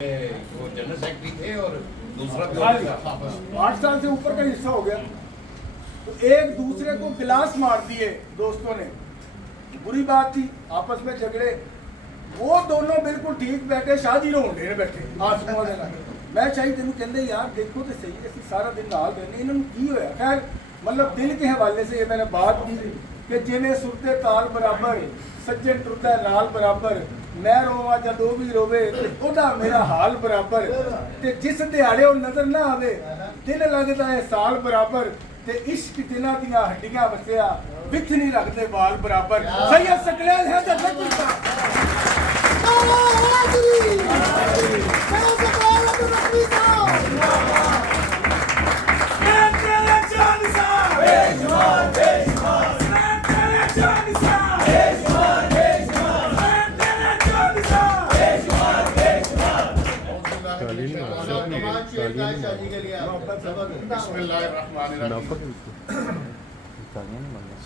वो general secretary थे और दूसरा 8 साल से ऊपर का हिस्सा हो गया। तो एक दूसरे को गिलास मार दिए दोस्तों ने, बुरी बात थी, आपस में झगड़े। वो दोनों बिल्कुल ठीक बैठे, शादी रो होने बैठे आसमां दे नाल। मैं चाहिए तेन कहते यार देखो तो सही, असं सारा दिन नाल रहने, इन्होंने की होया। खैर मतलब दिल के हवाले से ये मैंने बात की कि जिवें सुरते ताल बराबर, सज्जन टुरदा नाल बराबर, मैं रोवा जदों भी रोवे ओदा मेरा हाल बराबर, ते जिस दिहाड़े वो नजर ना आवे दिल लगदा है साल बराबर, ते इश्क जिन्हां दियां हड्डियां वसिया विच नहीं रखते बाल बराबर। सैयद सकलैन है ते सच्ची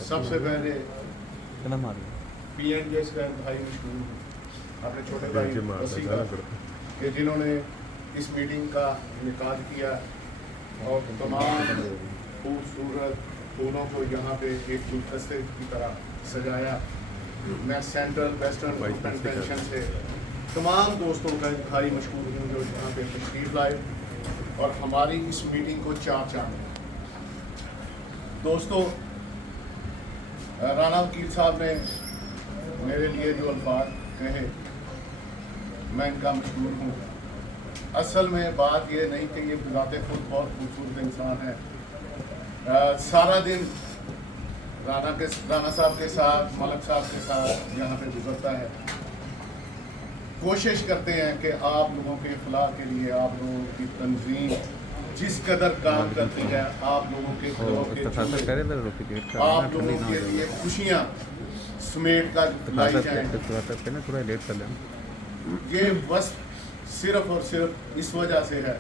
सबसे पहले PNJ का भाई मशहूर अपने छोटे भाई वसी का कि जिन्होंने इस मीटिंग का इनेकाद किया और तमाम खूबसूरत फूलों को यहाँ पे एक गुलदस्ते की तरह सजाया। मैं सेंट्रल वेस्टर्न कन्वेंशन से तमाम दोस्तों का भाई मशहूर हूँ जो यहाँ पे तशरीफ लाए और हमारी इस मीटिंग को चार चांद। दोस्तों, राना वकील साहब ने मेरे लिए जो अल्फाज कहे मैं इनका मशहूर हूँ। असल में बात ये नहीं कि ये ज़ाते खुद बहुत खूबसूरत इंसान है। सारा दिन राना साहब के साथ, मलक साहब के साथ यहाँ पे गुजरता है। कोशिश करते हैं कि आप लोगों के फलाह के लिए आप लोगों की तंजीम जिस कदर काम करती है, आप लोगों के आप लोगों के लिए खुशियाँ समेट कर लाई जाए। ये बस सिर्फ और सिर्फ इस वजह से है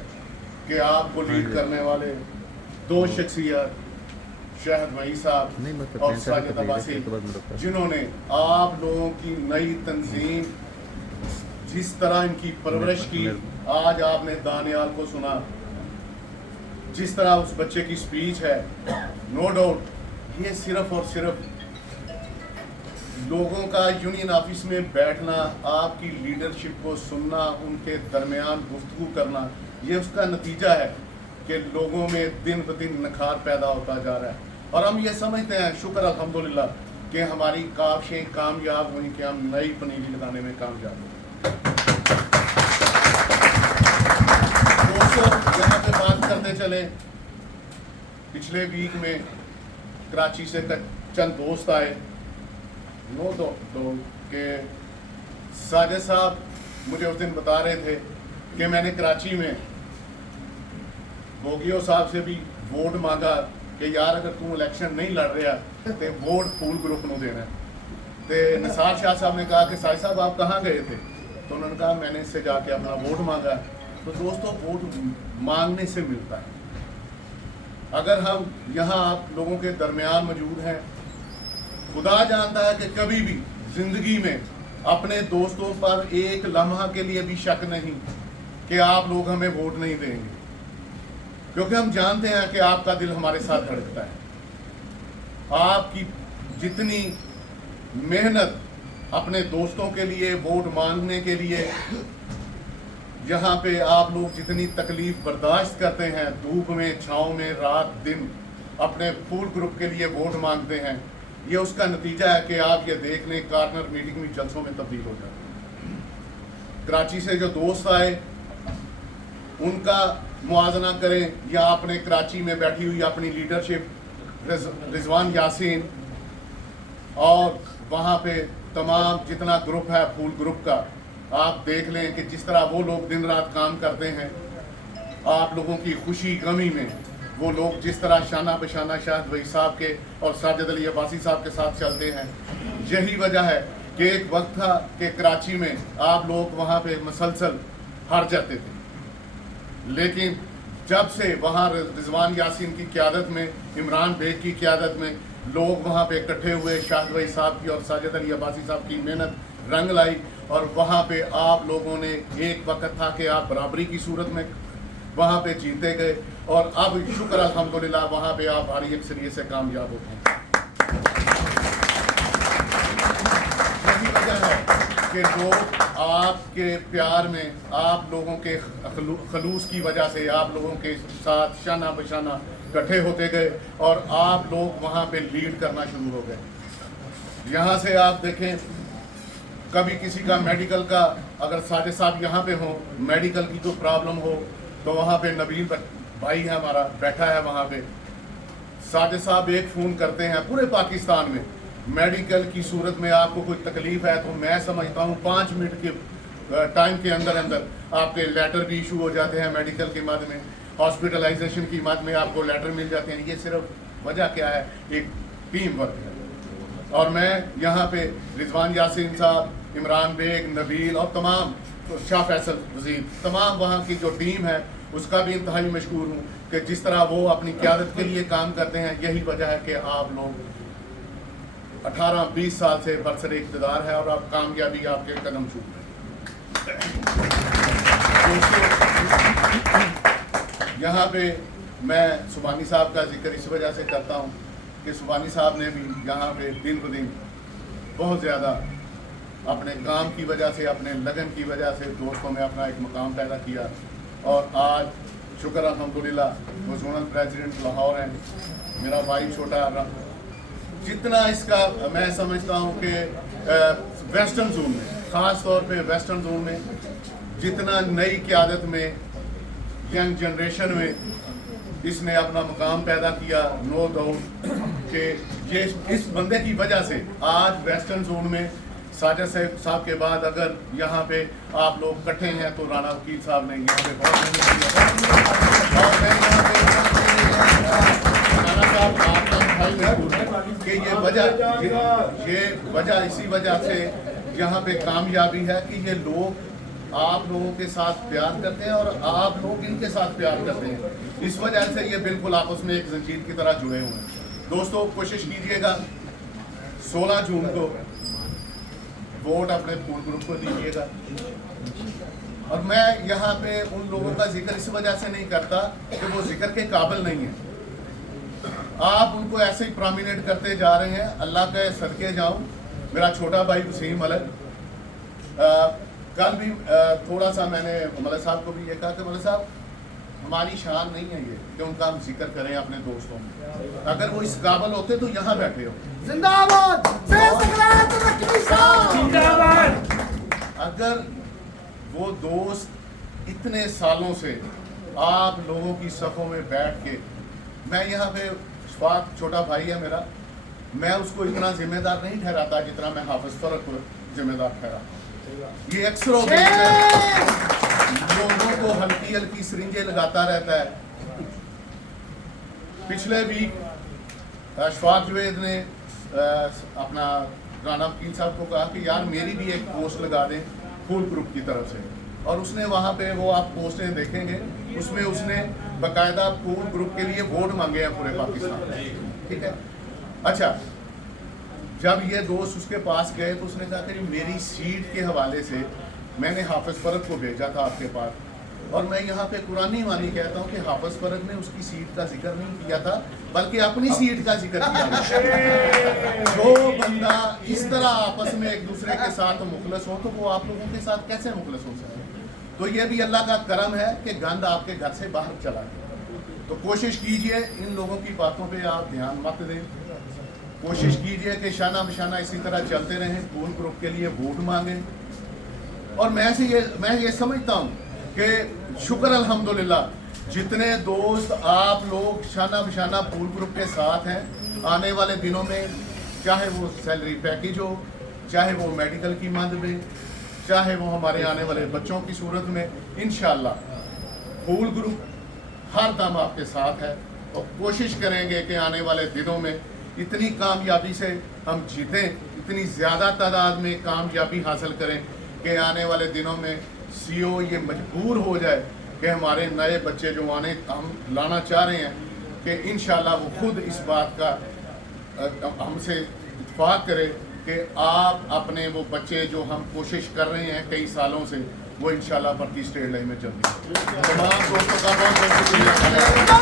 कि आपको लीड करने वाले दो शख्सियत शाहिद वही साहब और साजिद अब्बासी, जिन्होंने आप लोगों की नई तंजीम जिस तरह इनकी परवरिश की। आज आपने दानियाल को सुना, जिस तरह उस बच्चे की स्पीच है, नो डाउट ये सिर्फ और सिर्फ लोगों का यूनियन ऑफिस में बैठना, आपकी लीडरशिप को सुनना, उनके दरमियान गुफ्तगू करना, ये उसका नतीजा है कि लोगों में दिन ब दिन नखार पैदा होता जा रहा है। और हम ये समझते हैं, शुक्र अल्हम्दुलिल्लाह, कि हमारी काविशें कामयाब हुई कि हम नई पनीरी लगाने में कामयाब हुए। दोस्तों, यहाँ पे बात करते चले, पिछले वीक में कराची से चंद दोस्त आए, नो दो कि साजिद साहब मुझे उस दिन बता रहे थे कि मैंने कराची में बोगियो साहब से भी वोट मांगा कि यार अगर तू इलेक्शन नहीं लड़ रहा तो वोट फूल ग्रुप को देना है। तो निसार शाह साहब ने कहा कि साजिद साहब आप कहाँ गए थे? तो उन्होंने कहा मैंने इससे जाके अपना वोट मांगा। तो दोस्तों, वोट मांगने से मिलता है। अगर हम यहाँ आप लोगों के दरमियान मौजूद हैं, खुदा जानता है कि कभी भी जिंदगी में अपने दोस्तों पर एक लम्हा के लिए भी शक नहीं कि आप लोग हमें वोट नहीं देंगे, क्योंकि हम जानते हैं कि आपका दिल हमारे साथ धड़कता है। आपकी जितनी मेहनत अपने दोस्तों के लिए वोट मांगने के लिए, यहाँ पे आप लोग जितनी तकलीफ बर्दाश्त करते हैं, धूप में, छाँव में, रात दिन अपने फूल ग्रुप के लिए वोट मांगते हैं, ये उसका नतीजा है कि आप ये देख लें कार्नर मीटिंग में जलसों में तब्दील हो जाए। कराची से जो दोस्त आए उनका मुआजना करें, या अपने कराची में बैठी हुई अपनी लीडरशिप रिजवान यासीन, और वहाँ पे तमाम जितना ग्रुप है फूल ग्रुप का, आप देख लें कि जिस तरह वो लोग दिन रात काम करते हैं, आप लोगों की खुशी गमी में वो लोग जिस तरह शाना बशाना शाहिद वही साहब के और साजिद अली अब्बासी साहब के साथ चलते हैं। यही वजह है कि एक वक्त था कि कराची में आप लोग वहाँ पे मसलसल हार जाते थे, लेकिन जब से वहाँ रिजवान यासीन की क़यादत में, इमरान बेग की क़यादत में लोग वहाँ पे इकट्ठे हुए, शाहिद वही साहब की और साजिद अली अब्बासी साहब की मेहनत रंग लाई और वहाँ पे आप लोगों ने एक वक्त था कि आप बराबरी की सूरत में वहाँ पे जीते गए और अब शुक्र अल्हम्दुलिल्लाह वहाँ पे आप भारी अक्सरियत से कामयाब होते हैं। यही वजह है कि लोग आपके प्यार में, आप लोगों के खलूस की वजह से आप लोगों के साथ शाना बशाना इकट्ठे होते गए और आप लोग वहाँ पे लीड करना शुरू हो गए। यहाँ से आप देखें, कभी किसी का मेडिकल का, अगर साजिद साहब यहाँ पे हों, मेडिकल की कोई प्रॉब्लम हो तो वहाँ पे नबील भाई है हमारा, बैठा है वहाँ पे। साजिद साहब एक फ़ोन करते हैं पूरे पाकिस्तान में, मेडिकल की सूरत में आपको कोई तकलीफ़ है तो मैं समझता हूँ 5 मिनट के टाइम के अंदर अंदर आपके लेटर भी इशू हो जाते हैं मेडिकल के मद में, हॉस्पिटलाइजेशन की मद में आपको लेटर मिल जाते हैं। ये सिर्फ वजह क्या है, एक टीम वर्क है। और मैं यहाँ पे रिजवान यासीन साहब, इमरान बेग, नबील और तमाम शाह फैसल वज़ीर, तमाम वहाँ की जो टीम है उसका भी इंतहाई मशकूर हूँ कि जिस तरह वो अपनी क़यादत के लिए काम करते हैं। यही वजह है कि आप लोग 18-20 साल से बरसर इक़्तिदार है और अब कामयाबी आपके कदम छू रहे हैं। यहाँ पे मैं सुबानी साहब का जिक्र इस वजह से करता हूँ कि सुबानी साहब ने भी यहाँ पे दिन ब दिन बहुत ज़्यादा अपने काम की वजह से, अपने लगन की वजह से दोस्तों में अपना एक मुकाम पैदा किया और आज शुक्र अल्हम्दुलिल्लाह वो जोनल प्रेसिडेंट लाहौर हैं। मेरा भाई छोटा जितना इसका मैं समझता हूँ कि वेस्टर्न जोन में, ख़ास तौर पे वेस्टर्न जोन में जितना नई क़यादत में, यंग जनरेशन में इसने अपना मुकाम पैदा किया, नो डाउट कि ये इस बंदे की वजह से आज वेस्टर्न जोन में साजिद साहब के बाद अगर यहाँ पे आप लोग इकट्ठे हैं तो राना वकील साहब ने यहाँ पे बहुत मेहनत की और मैं यहाँ पे राना साहब आपका भाई महबूब कि ये वजह इसी वजह से यहाँ पे कामयाबी है कि ये लोग आप लोगों के साथ प्यार करते हैं और आप लोग इनके साथ प्यार करते हैं। इस वजह से ये बिल्कुल आपस में एक जंजीर की तरह जुड़े हुए हैं। दोस्तों कोशिश कीजिएगा 16 जून को वोट अपने फूल ग्रुप को दीजिएगा। और मैं यहाँ पे उन लोगों का जिक्र इस वजह से नहीं करता कि वो जिक्र के काबिल नहीं है, आप उनको ऐसे ही प्रोमिनेंट करते जा रहे हैं। अल्लाह के सदके जाऊँ, मेरा छोटा भाई वसीम मलक, कल भी थोड़ा सा मैंने मलक साहब को भी ये कहा कि मलक साहब हमारी शान नहीं है ये कि उनका हम जिक्र करें अपने दोस्तों में, अगर वो इस काबिल होते तो यहाँ बैठे हो। जिंदाबाद जिंदाबाद। अगर वो दोस्त इतने सालों से आप लोगों की सफ़ों में बैठ के, मैं यहाँ पे शफाक छोटा भाई है मेरा, मैं उसको इतना जिम्मेदार नहीं ठहराता जितना मैं हाफिज फरक को जिम्मेदार ठहराता। ये अक्सर लोगों को हल्की हल्की सिरिंजें लगाता रहता है। पिछले वीक शफाक जुवेद ने अपना राना वकील साहब को कहा कि यार मेरी भी एक पोस्ट लगा दें फूल ग्रुप की तरफ से, और उसने वहाँ पे वो आप पोस्टें देखेंगे उसमें उसने बाकायदा फूल ग्रुप के लिए वोट मांगे हैं पूरे पाकिस्तान में, ठीक है। अच्छा, जब ये दोस्त उसके पास गए तो उसने कहा कि मेरी सीट के हवाले से मैंने हाफिज फरक को भेजा था आपके पास, और मैं यहाँ पे कुरानी मानी कहता हूँ कि हाफिज फरक ने उसकी सीट का जिक्र नहीं किया था बल्कि अपनी सीट का जिक्र किया। जो बंदा इस तरह आपस में एक दूसरे के साथ मुखलस हो तो वो आप लोगों के साथ कैसे मुखलस हो सकते? तो ये भी अल्लाह का करम है कि गंद आपके घर से बाहर चला गया। तो कोशिश कीजिए इन लोगों की बातों पे आप ध्यान मत दें, कोशिश कीजिए कि शाना बशाना इसी तरह चलते रहें, फूल ग्रुप के लिए वोट मांगें। और मैं ये समझता हूँ कि शुक्र अल्हम्दुलिल्लाह जितने दोस्त आप लोग शाना बशाना फूल ग्रुप के साथ हैं, आने वाले दिनों में चाहे वो सैलरी पैकेज हो, चाहे वो मेडिकल की मद में, चाहे वो हमारे आने वाले बच्चों की सूरत में, इंशाअल्लाह फूल ग्रुप हर दम आपके साथ है। और कोशिश करेंगे कि आने वाले दिनों में इतनी कामयाबी से हम जीतें, इतनी ज़्यादा तादाद में कामयाबी हासिल करें कि आने वाले दिनों में सीओ ये मजबूर हो जाए कि हमारे नए बच्चे जो हम लाना चाह रहे हैं कि इंशाल्लाह वो खुद इस बात का हमसे इत्फाक करे कि आप अपने वो बच्चे जो हम कोशिश कर रहे हैं कई सालों से, वो इंशाल्लाह भर्ती स्टेट लाइन में जल्दी। तमाम दोस्तों का बहुत बहुत शुक्रिया।